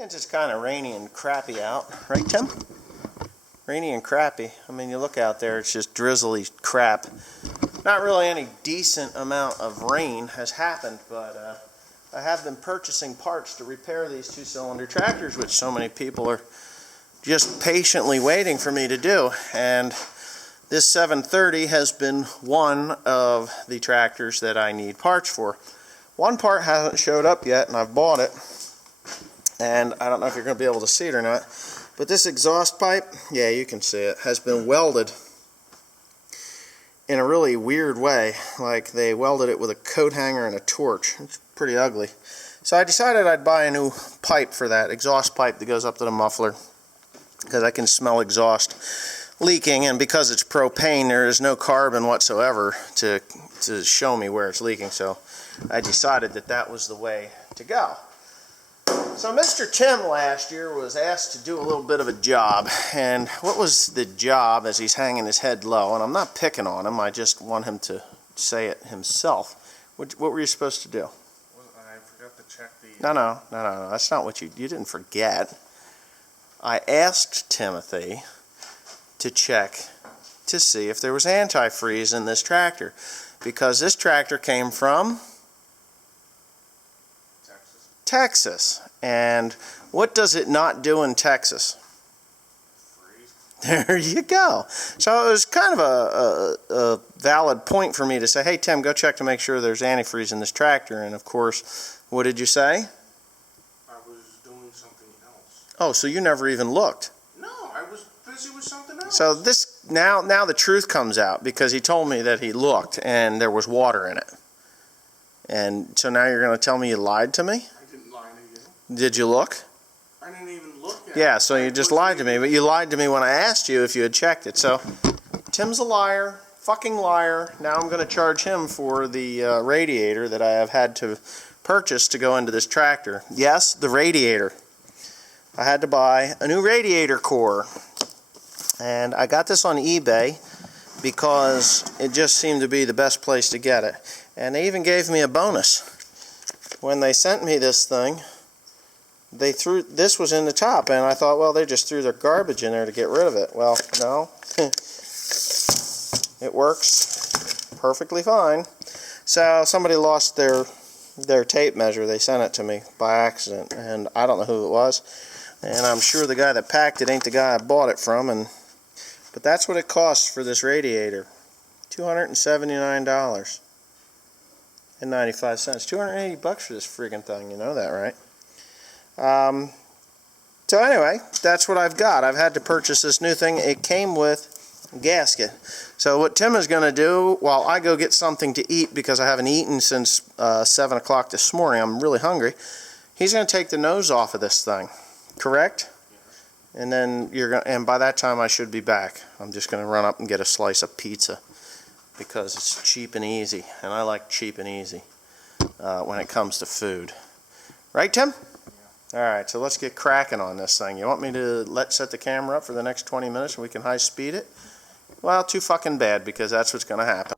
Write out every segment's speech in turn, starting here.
It's just kind of rainy and crappy out, right, Tim? Rainy and crappy. I mean, you look out there, it's just drizzly crap. Not really any decent amount of rain has happened, but I have been purchasing parts to repair these two-cylinder tractors, which so many people are just patiently waiting for me to do. And this 730 has been one of the tractors that I need parts for. One part hasn't showed up yet, and I've bought it. And I don't know if you're going to be able to see it or not, but this exhaust pipe, yeah, you can see it, has been welded in a really weird way. Like they welded it with a coat hanger and a torch. It's pretty ugly. So I decided I'd buy a new pipe for that, exhaust pipe that goes up to the muffler, because I can smell exhaust leaking, and because it's propane, there is no carbon whatsoever to show me where it's leaking. So I decided that that was the way to go. So Mr. Tim last year was asked to do a little bit of a job, and what was the job, as he's hanging his head low, and I'm not picking on him, I just want him to say it himself. What were you supposed to do? I forgot to check the... No, that's not what you didn't forget. I asked Timothy to check to see if there was antifreeze in this tractor, because this tractor came from Texas. And what does it not do in Texas? Freeze. There you go. So it was kind of a valid point for me to say, hey Tim, go check to make sure there's antifreeze in this tractor. And of course, what did you say? I was doing something else. Oh, so you never even looked? No, I was busy with something else. So this now the truth comes out, because he told me that he looked and there was water in it. And so now you're going to tell me you lied to me? Did you look? I didn't even look at it. Yeah, so you just lied to me, but you lied to me when I asked you if you had checked it. So, Tim's a liar, fucking liar. Now I'm going to charge him for the radiator that I have had to purchase to go into this tractor. Yes, the radiator. I had to buy a new radiator core. And I got this on eBay because it just seemed to be the best place to get it. And they even gave me a bonus. When they sent me this thing, this was in the top, and I thought, well, they just threw their garbage in there to get rid of it. Well, no. It works perfectly fine. So somebody lost their tape measure. They sent it to me by accident, and I don't know who it was. And I'm sure the guy that packed it ain't the guy I bought it from. But that's what it costs for this radiator. $279.95. $280 for this friggin' thing. You know that, right? So anyway, that's what I've got. I've had to purchase this new thing. It came with a gasket. So what Tim is going to do while I go get something to eat, because I haven't eaten since 7 o'clock this morning, I'm really hungry, he's going to take the nose off of this thing. Correct? And then and by that time I should be back. I'm just going to run up and get a slice of pizza, because it's cheap and easy, and I like cheap and easy when it comes to food. Right, Tim? Alright, so let's get cracking on this thing. You want me to set the camera up for the next 20 minutes and we can high speed it? Well, too fucking bad, because that's what's going to happen.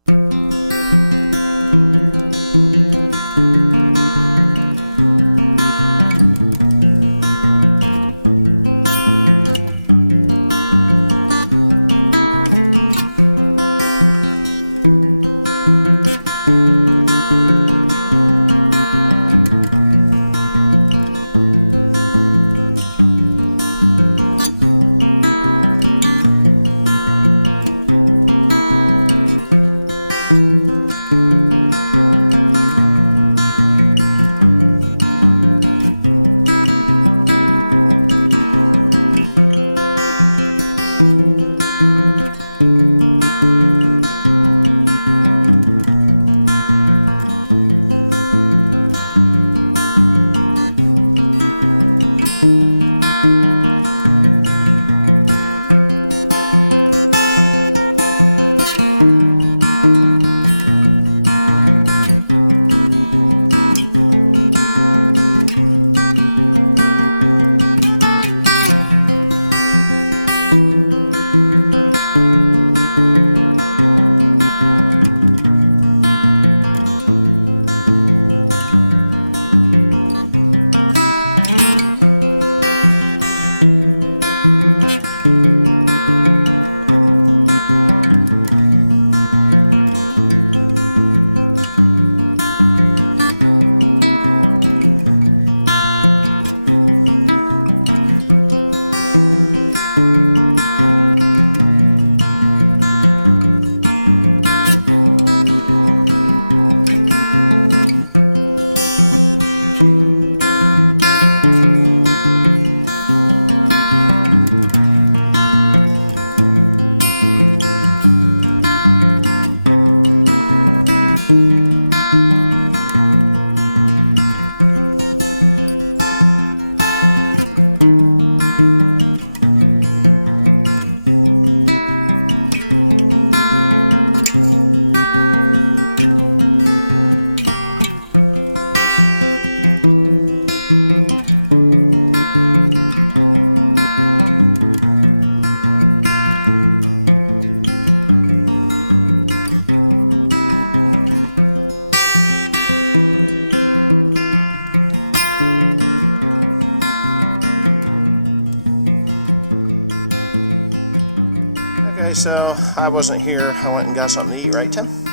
I wasn't here. I went and got something to eat, right, Tim?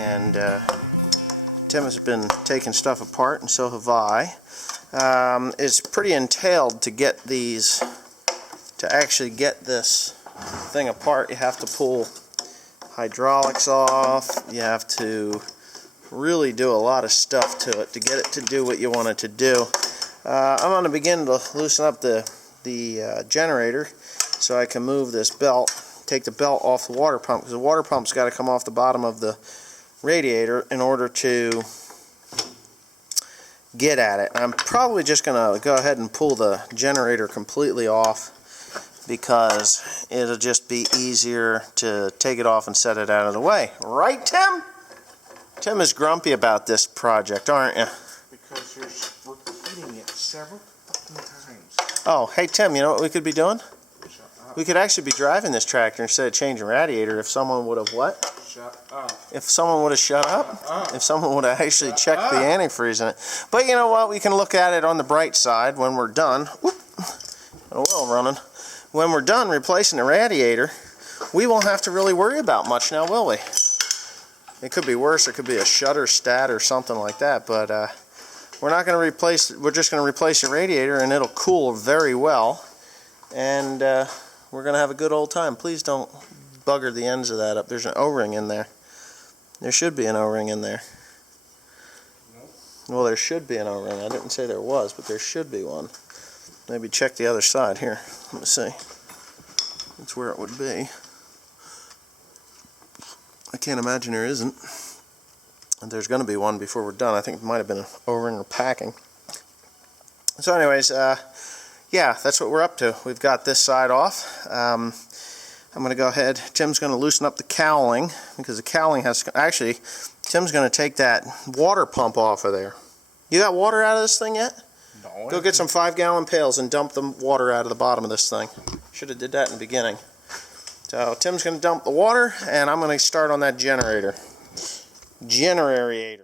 And Tim has been taking stuff apart, and so have I. It's pretty entailed to get these, to actually get this thing apart. You have to pull hydraulics off. You have to really do a lot of stuff to it to get it to do what you want it to do. I'm going to begin to loosen up the generator so I can move this belt, take the belt off the water pump, because the water pump's got to come off the bottom of the radiator in order to get at it. I'm probably just going to go ahead and pull the generator completely off, because it'll just be easier to take it off and set it out of the way. Right, Tim? Tim is grumpy about this project, aren't you? Because you're repeating it several fucking times. Oh, hey Tim, you know what we could be doing? Shut up. We could actually be driving this tractor instead of changing radiator if someone would have what? Shut up. If someone would have shut up? If someone would have actually checked the antifreeze in it. But you know what? We can look at it on the bright side when we're done. Whoop. Oil running. When we're done replacing the radiator, we won't have to really worry about much now, will we? It could be worse. It could be a shutter stat or something like that, but we're not going to replace it. We're just going to replace the radiator, and it'll cool very well, and we're going to have a good old time. Please don't bugger the ends of that up. There's an O-ring in there. There should be an O-ring in there. Well, there should be an O-ring. I didn't say there was, but there should be one. Maybe check the other side here. Let me see. That's where it would be. I can't imagine there isn't. And there's going to be one before we're done. I think it might have been an O-ring or packing. So anyways, yeah, that's what we're up to. We've got this side off. I'm going to go ahead. Tim's going to loosen up the cowling, because the cowling has... Actually, Tim's going to take that water pump off of there. You got water out of this thing yet? No. Go get some 5-gallon pails and dump the water out of the bottom of this thing. Should have did that in the beginning. So Tim's going to dump the water, and I'm going to start on that generator. Generator.